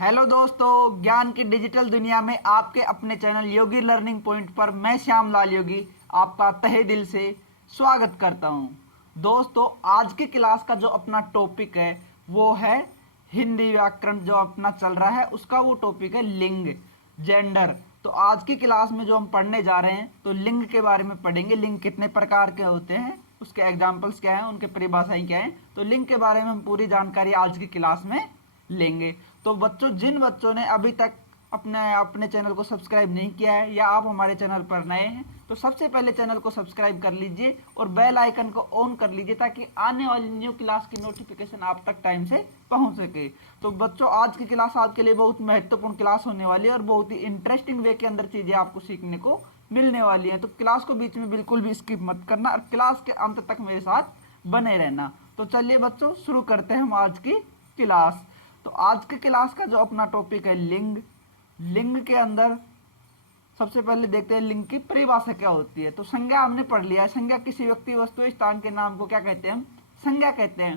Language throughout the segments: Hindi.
हेलो दोस्तों, ज्ञान की डिजिटल दुनिया में आपके अपने चैनल योगी लर्निंग पॉइंट पर मैं श्याम लाल योगी आपका तहे दिल से स्वागत करता हूं। दोस्तों, आज की क्लास का जो अपना टॉपिक है वो है हिंदी व्याकरण। जो अपना चल रहा है उसका वो टॉपिक है लिंग, जेंडर। तो आज की क्लास में जो हम पढ़ने जा रहे हैं तो लिंग के बारे में पढ़ेंगे। लिंग कितने प्रकार के होते हैं, उसके एग्जाम्पल्स क्या हैं, उनके परिभाषाएं क्या हैं। तो लिंग के बारे में हम पूरी जानकारी आज की क्लास में लेंगे। तो बच्चों, जिन बच्चों ने अभी तक अपने अपने चैनल को सब्सक्राइब नहीं किया है या आप हमारे चैनल पर नए हैं तो सबसे पहले चैनल को सब्सक्राइब कर लीजिए और बेल आइकन को ऑन कर लीजिए ताकि आने वाली न्यू क्लास की नोटिफिकेशन आप तक टाइम से पहुंच सके। तो बच्चों, आज की क्लास आपके लिए बहुत महत्वपूर्ण क्लास होने वाली है और बहुत ही इंटरेस्टिंग वे के अंदर चीजें आपको सीखने को मिलने वाली है। तो क्लास को बीच में बिल्कुल भी स्किप मत करना और क्लास के अंत तक मेरे साथ बने रहना। तो चलिए बच्चों, शुरू करते हैं हम आज की क्लास। तो आज के क्लास का जो अपना टॉपिक है लिंग। लिंग के अंदर सबसे पहले देखते हैं लिंग की परिभाषा क्या होती है। तो संज्ञा हमने पढ़ लिया है। संज्ञा किसी व्यक्ति, वस्तु, स्थान के नाम को क्या कहते हैं? हम संज्ञा कहते हैं।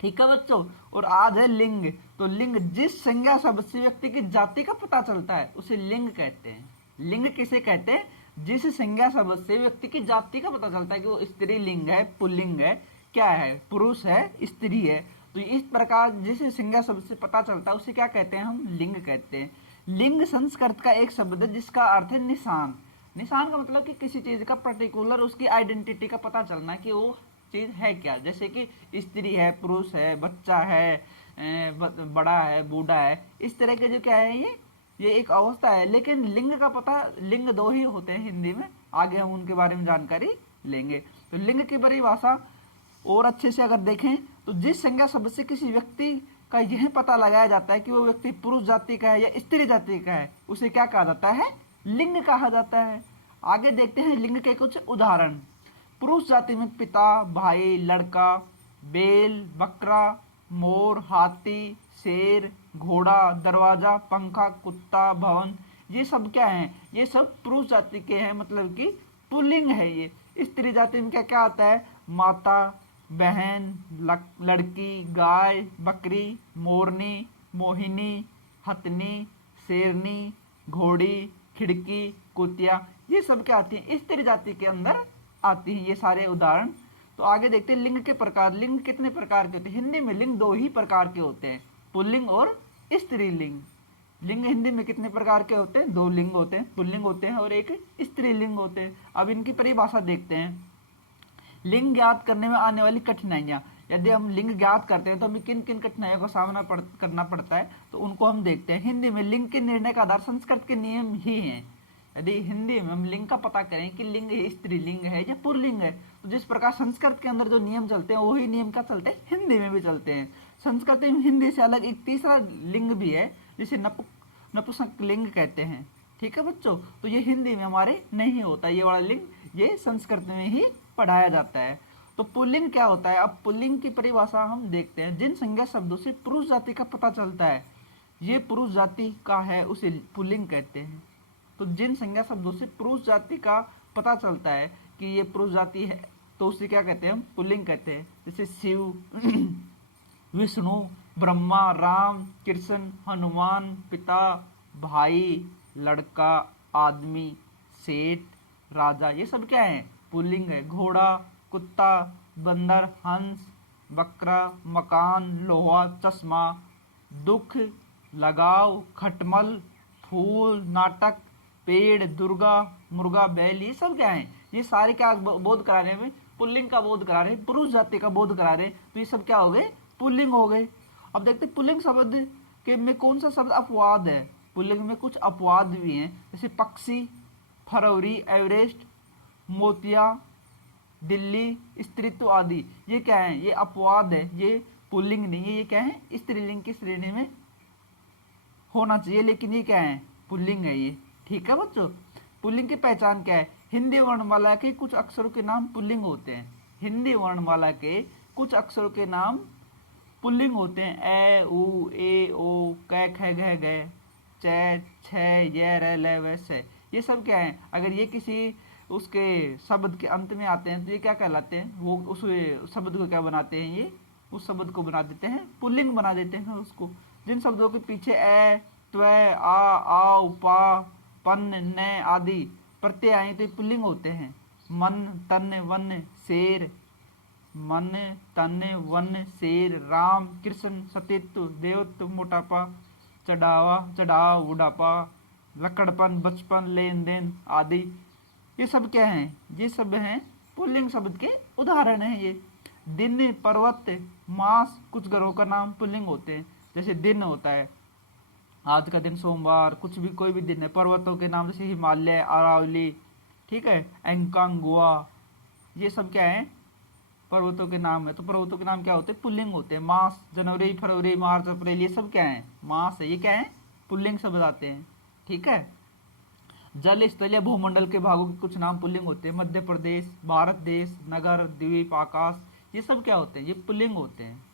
ठीक है बच्चों। और आज है लिंग। तो लिंग जिस संज्ञा शब्द से व्यक्ति की जाति का पता चलता है उसे लिंग कहते हैं। लिंग किसे कहते हैं? जिस संज्ञा शब्द से व्यक्ति की जाति का पता चलता है कि वो स्त्री लिंग है, पुल्लिंग है, क्या है, पुरुष है, स्त्री है। तो इस प्रकार जिस संज्ञा शब्द से पता चलता है उसे क्या कहते हैं? हम लिंग कहते हैं। लिंग संस्कृत का एक शब्द है जिसका अर्थ है निशान। निशान का मतलब कि किसी चीज का पर्टिकुलर उसकी आइडेंटिटी का पता चलना कि वो चीज है क्या। जैसे कि स्त्री है, पुरुष है, बच्चा है, बड़ा है, बूढ़ा है, इस तरह के जो क्या है ये एक अवस्था है। लेकिन लिंग का पता, लिंग दो ही होते हैं हिंदी में। आगे हम उनके बारे में जानकारी लेंगे। तो लिंग की परिभाषा और अच्छे से अगर देखें तो जिस संज्ञा शब्द से किसी व्यक्ति का यह पता लगाया जाता है कि वो व्यक्ति पुरुष जाति का है या स्त्री जाति का है उसे क्या कहा जाता है? लिंग कहा जाता है। आगे देखते हैं लिंग के कुछ उदाहरण। पुरुष जाति में पिता, भाई, लड़का, बैल, बकरा, मोर, हाथी, शेर, घोड़ा, दरवाजा, पंखा, कुत्ता, भवन, ये सब क्या है? ये सब पुरुष जाति के हैं, मतलब कि पुल्लिंग है। ये स्त्री जाति में क्या क्या आता है? माता, बहन, लड़की, गाय, बकरी, मोरनी, मोहिनी, हथनी, शेरनी, घोड़ी, खिड़की, कुतिया, ये सब क्या आती है? स्त्री जाति के अंदर आती है। ये सारे उदाहरण। तो आगे देखते हैं लिंग के प्रकार। लिंग कितने प्रकार के होते हैं? हिंदी में लिंग दो ही प्रकार के होते हैं, पुल्लिंग और स्त्रीलिंग। लिंग हिंदी में कितने प्रकार के होते हैं? दो लिंग होते हैं, पुल्लिंग होते हैं और एक स्त्रीलिंग होते हैं। अब इनकी परिभाषा देखते हैं। लिंग ज्ञात करने में आने वाली कठिनाइयां। यदि हम लिंग ज्ञात करते हैं तो हमें किन किन कठिनाइयों का सामना करना पड़ता है, तो उनको हम देखते हैं। हिंदी में लिंग के निर्णय का आधार संस्कृत के नियम ही हैं। यदि हिंदी में हम लिंग का पता करें कि लिंग स्त्रीलिंग है या पुल्लिंग है, तो जिस प्रकार संस्कृत के अंदर जो नियम चलते हैं वही नियम क्या चलते हैं? हिंदी में भी चलते हैं। संस्कृत में हिंदी से अलग एक तीसरा लिंग भी है जिसे नपुंसक लिंग कहते हैं। ठीक है बच्चों। तो ये हिंदी में हमारे नहीं होता, ये वाला लिंग ये संस्कृत में ही पढ़ाया जाता है। तो पुल्लिंग क्या होता है? अब पुल्लिंग की परिभाषा हम देखते हैं। जिन संज्ञा शब्दों से पुरुष जाति का पता चलता है, ये पुरुष जाति का है, उसे पुल्लिंग कहते हैं। तो जिन संज्ञा शब्दों से पुरुष जाति का पता चलता है कि ये पुरुष जाति है तो उसे क्या कहते हैं? हम पुल्लिंग कहते हैं। जैसे शिव, विष्णु, ब्रह्मा, राम, कृष्ण, हनुमान, पिता, भाई, लड़का, आदमी, सेठ, राजा, ये सब क्या है? पुल्लिंग है। घोड़ा, कुत्ता, बंदर, हंस, बकरा, मकान, लोहा, चश्मा, दुख, लगाव, खटमल, फूल, नाटक, पेड़, दुर्गा, मुर्गा, बैल, ये सब क्या है? ये सारे क्या बोध करा रहे हैं? पुल्लिंग का बोध करा रहे, पुरुष जाति का बोध करा रहे। तो ये सब क्या हो गए? पुल्लिंग हो गए। अब देखते पुल्लिंग शब्द के में कौन सा शब्द अपवाद है। पुल्लिंग में कुछ अपवाद भी हैं, जैसे पक्षी, फरवरी, एवरेस्ट, मोतिया, दिल्ली, स्त्रीत्व आदि। ये क्या है? ये अपवाद है, ये पुल्लिंग नहीं है। ये क्या है? स्त्रीलिंग की श्रेणी में होना चाहिए, लेकिन ये क्या है? पुल्लिंग है ये। ठीक है बच्चों। पुल्लिंग की पहचान क्या है? हिंदी वर्णमाला के कुछ अक्षरों के नाम पुल्लिंग होते हैं। हिंदी वर्णमाला के कुछ अक्षरों के नाम पुल्लिंग होते हैं। ए, उ, ए, ओ, क, ख, घ, ग, च, छ, य, र, ल, व, स। ये सब क्या है? अगर ये किसी उसके शब्द के अंत में आते हैं तो ये क्या कहलाते हैं? वो उस शब्द को क्या बनाते हैं? ये उस शब्द को बना देते हैं, पुल्लिंग बना देते हैं उसको। जिन शब्दों के पीछे ए, त्वय, आ, आओ, पा, पन, न आदि प्रत्यय आए तो ये पुल्लिंग होते हैं। मन, तन, वन, शेर, मन, तन, वन, शेर, राम, कृष्ण, सतीत्व, देवत्व, मोटापा, चढ़ावा, चढ़ाव, बुढ़ापा, लकड़पन, बचपन, लेन देन आदि, ये सब क्या हैं? ये सब हैं पुल्लिंग शब्द के उदाहरण हैं ये। दिन, पर्वत, मास, कुछ ग्रहों का नाम पुल्लिंग होते हैं। जैसे दिन होता है, आज का दिन सोमवार, कुछ भी कोई भी दिन है। पर्वतों के नाम जैसे हिमालय, अरावली, ठीक है, एंकांगुआ, ये सब क्या है? पर्वतों के नाम है। तो पर्वतों के नाम क्या होते हैं? पुल्लिंग होते हैं। मास, जनवरी, फरवरी, मार्च, अप्रैल, ये सब क्या है? मास है। ये क्या है? पुल्लिंग शब्द आते हैं, ठीक है। जल, स्थल या भूमंडल के भागों के कुछ नाम पुल्लिंग होते हैं। मध्य प्रदेश, भारत देश, नगर, द्वीप, आकाश, ये सब क्या होते हैं? ये पुल्लिंग होते हैं।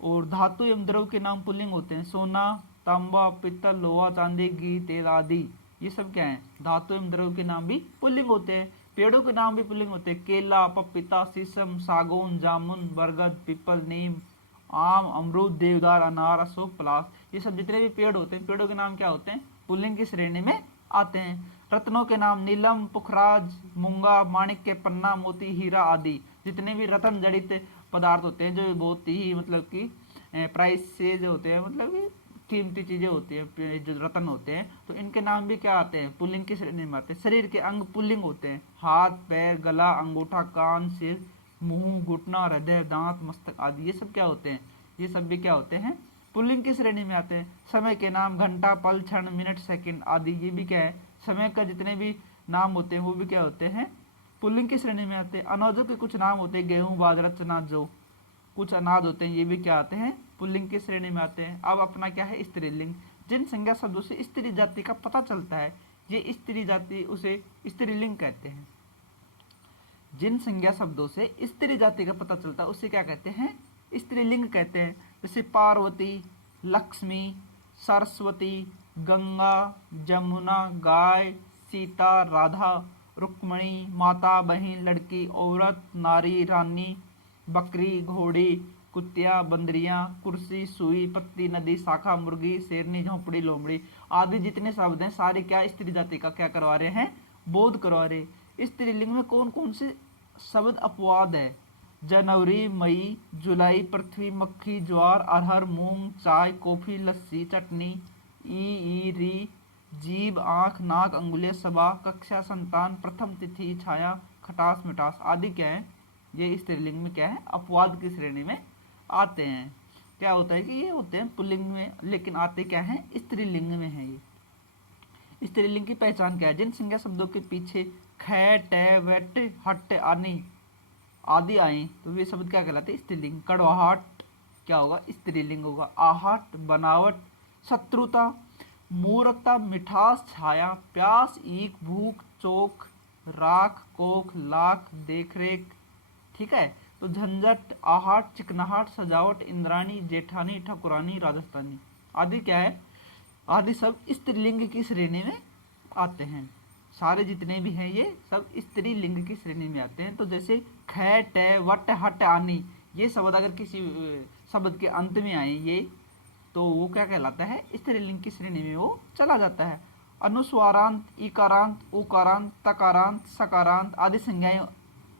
और धातु एवं द्रव के नाम पुल्लिंग होते हैं। सोना, तांबा, पित्तल, लोहा, चांदी, घी, तेल आदि, ये सब क्या है? धातु एवं द्रव के नाम भी पुल्लिंग होते हैं। पेड़ों के नाम भी पुल्लिंग होते हैं। केला, पपीता, शीशम, सागौन, जामुन, बरगद, पीपल, नीम, आम, अमरूद, देवदार, अनार, अशोक, पलाश, ये सब जितने भी पेड़ होते हैं, पेड़ों के नाम क्या होते हैं? पुल्लिंग की श्रेणी में आते हैं। रत्नों के नाम नीलम, पुखराज, मूंगा, माणिक्य, पन्ना, मोती, हीरा आदि, जितने भी रत्न जड़ित पदार्थ होते हैं जो बहुत ही मतलब कि प्राइस से जो होते हैं, मतलब कि कीमती चीजें होती हैं, जो रत्न होते हैं, तो इनके नाम भी क्या आते हैं? पुल्लिंग की श्रेणी में आते हैं। शरीर के अंग पुल्लिंग होते हैं। हाथ, पैर, गला, अंगूठा, कान, सिर, मुंह, घुटना, हृदय, दांत, मस्तक आदि, ये सब क्या होते हैं? ये सब भी क्या होते हैं? पुल्लिंग की श्रेणी में आते हैं। समय के नाम घंटा, पल, क्षण, मिनट, सेकंड आदि, ये भी क्या है? समय का जितने भी नाम होते हैं वो भी क्या होते हैं? पुल्लिंग की श्रेणी में आते हैं। अनाजों के कुछ नाम होते हैं। गेहूं, बाजरा, चना, जौ, कुछ अनाज होते हैं, ये भी क्या आते हैं? पुल्लिंग की श्रेणी में आते हैं। अब अपना क्या है? स्त्रीलिंग। जिन संज्ञा शब्दों से स्त्री जाति का पता चलता है, ये स्त्री जाति, उसे स्त्रीलिंग कहते हैं। जिन संज्ञा शब्दों से स्त्री जाति का पता चलता है उसे क्या कहते हैं? स्त्रीलिंग कहते हैं। जैसे पार्वती, लक्ष्मी, सरस्वती, गंगा, जमुना, गाय, सीता, राधा, रुक्मणी, माता, बहन, लड़की, औरत, नारी, रानी, बकरी, घोड़ी, कुतिया, बंदरियां, कुर्सी, सुई, पत्ती, नदी, शाखा, मुर्गी, शेरनी, झोंपड़ी, लोमड़ी आदि जितने शब्द हैं सारे क्या? स्त्री जाति का क्या करवा रहे हैं? बोध करवा रहे। स्त्रीलिंग में कौन कौन से शब्द अपवाद है? जनवरी, मई, जुलाई, पृथ्वी, मक्खी, ज्वार, अरहर, मूंग, चाय, कॉफी, लस्सी, चटनी, ई, री, जीभ, आंख, नाक, अंगुलियां, सभा, कक्षा, संतान, प्रथम तिथि, छाया, खटास, मिठास आदि क्या है? ये स्त्रीलिंग में क्या है? अपवाद की श्रेणी में आते हैं। क्या होता है कि ये होते हैं पुल्लिंग में, लेकिन आते क्या हैं? स्त्रीलिंग में है। ये स्त्रीलिंग की पहचान क्या है? जिन संज्ञा शब्दों के पीछे ख, ट, वट, हट, आनी आदि आए तो वे शब्द क्या कहलाते हैं? स्त्रीलिंग। कड़वाहट क्या होगा? स्त्रीलिंग होगा। आहट, बनावट, शत्रुता, मूर्खता, मिठास, छाया, प्यास, ईख, भूख, चोक, राख, कोख, लाख, देखरेख, ठीक है। तो झंझट, आहट, चिकनाहट, सजावट, इंद्राणी, जेठानी, ठकुरानी, राजस्थानी आदि क्या है? आदि सब स्त्रीलिंग की श्रेणी में आते हैं। सारे जितने भी हैं ये सब स्त्रीलिंग की श्रेणी में आते हैं। तो जैसे ख, ट, वट, हट, आनी, ये शब्द अगर किसी शब्द के अंत में आए ये, तो वो क्या कहलाता है? स्त्रीलिंग की श्रेणी में वो चला जाता है। अनुस्वारांत, इकारांत, उकारांत, तकारांत, सकारांत आदि संज्ञाएं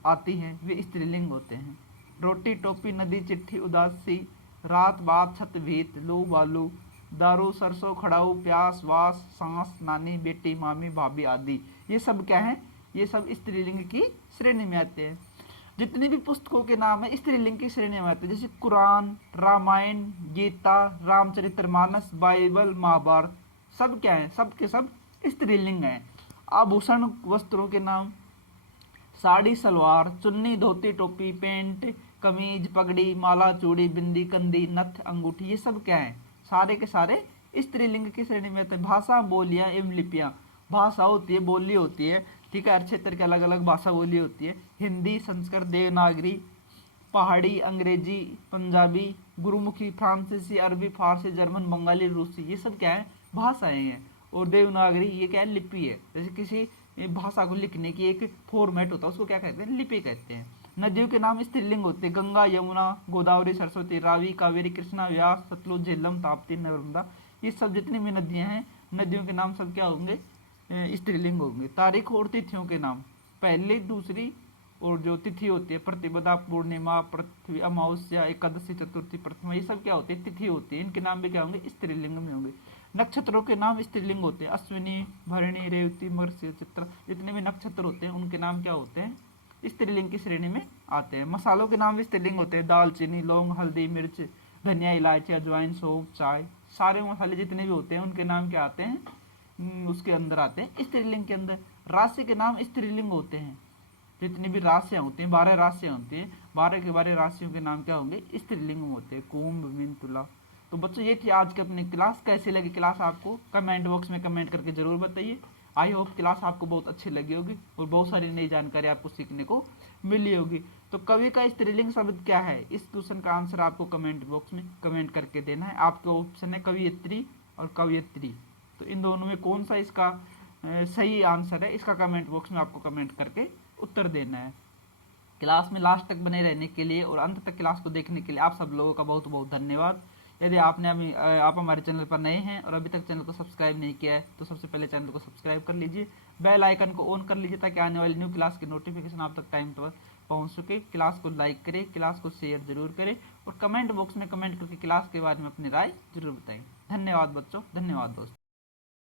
आती हैं, वे स्त्रीलिंग होते हैं। रोटी, टोपी, नदी, चिट्ठी, उदासी, रात, बात, छत, भीत, लू, बालू, दारू, सरसों, खड़ाऊ, प्यास, वास, सांस, नानी, बेटी, मामी, भाभी आदि, ये सब क्या है? ये सब स्त्रीलिंग की श्रेणी में आते हैं। जितनी भी पुस्तकों के नाम है स्त्रीलिंग की श्रेणी में आते हैं। जैसे कुरान, रामायण, गीता, रामचरितमानस, बाइबल, महाभारत, सब क्या है? सब के सब स्त्रीलिंग है। आभूषण वस्त्रों के नाम साड़ी, सलवार, चुन्नी, धोती, टोपी, पेंट, कमीज, पगड़ी, माला, चूड़ी, बिंदी, कंदी, नथ, अंगूठी, ये सब क्या है? सारे के सारे स्त्रीलिंग की श्रेणी में आते हैं। भाषा, बोलियां एवं लिपियां, भाषा होती है, बोली होती है, ठीक है, हर क्षेत्र की अलग अलग भाषा बोली होती है। हिंदी, संस्कृत, देवनागरी, पहाड़ी, अंग्रेजी, पंजाबी, गुरुमुखी, फ्रांसीसी, अरबी, फारसी, जर्मन, बंगाली, रूसी, ये सब क्या है? भाषाएं हैं। और देवनागरी ये क्या है? लिपि है। जैसे किसी भाषा को लिखने की एक फॉर्मेट होता है, उसको क्या कहते हैं? लिपि कहते हैं। नदियों के नाम स्त्रीलिंग होते हैं, गंगा, यमुना, गोदावरी, सरस्वती, रावी, कावेरी, कृष्णा, व्यास, सतलुज, झेलम, ताप्ती, नर्मदा। ये सब जितनी भी नदियां हैं, नदियों के नाम सब क्या होंगे, स्त्रीलिंग होंगे। तारीख और तिथियों के नाम, पहली, दूसरी और जो तिथि होती है, प्रतिपदा, पूर्णिमा, पृथ्वी, अमावस्या, एकादशी, चतुर्थी, प्रथमा, ये सब क्या होती है, तिथि होती है। इनके नाम भी क्या होंगे, स्त्रीलिंग में होंगे। नक्षत्रों के नाम स्त्रीलिंग होते हैं, अश्विनी, भरणी, रेवती, मत्स्य, चित्र, जितने भी नक्षत्र होते हैं उनके नाम क्या होते हैं, स्त्रीलिंग की श्रेणी में आते हैं। मसालों के नाम भी स्त्रीलिंग होते हैं, दालचीनी, लौंग, हल्दी, मिर्च, धनिया, इलायची, अजवाइन, सौंफ, चाय, सारे मसाले जितने भी होते हैं उनके नाम क्या आते हैं, उसके अंदर आते हैं, स्त्रीलिंग के अंदर। राशि के नाम स्त्रीलिंग होते हैं, जितनी भी राशियां होती हैं, 12 राशियां होती हैं, 12 के 12 राशियों के नाम क्या होंगे, स्त्रीलिंग में होते हैं, कुंभ, मीन, तुला। तो बच्चों ये थी आज की अपनी क्लास। कैसी लगी क्लास आपको, कमेंट बॉक्स में कमेंट करके जरूर बताइए। आई होप क्लास आपको बहुत अच्छी लगी होगी और बहुत सारी नई जानकारी आपको सीखने को मिली होगी। तो कवि का स्त्रीलिंग शब्द क्या है, इस क्वेश्चन का आंसर आपको कमेंट बॉक्स में कमेंट करके देना है। आपके ऑप्शन है कवियत्री और कवियत्री, तो इन दोनों में कौन सा इसका सही आंसर है, इसका कमेंट बॉक्स में आपको कमेंट करके उत्तर देना है। क्लास में लास्ट तक बने रहने के लिए और अंत तक क्लास को देखने के लिए आप सब लोगों का बहुत बहुत धन्यवाद। यदि आपने अभी आप हमारे चैनल पर नए हैं और अभी तक चैनल को सब्सक्राइब नहीं किया है तो सबसे पहले चैनल को सब्सक्राइब कर लीजिए, बेल आइकन को ऑन कर लीजिए ताकि आने वाली न्यू क्लास की नोटिफिकेशन आप तक टाइम पर पहुंच सके। क्लास को लाइक करें, क्लास को शेयर जरूर करें और कमेंट बॉक्स में कमेंट करके क्लास के बारे में अपनी राय जरूर बताएं। धन्यवाद बच्चों, धन्यवाद दोस्तों।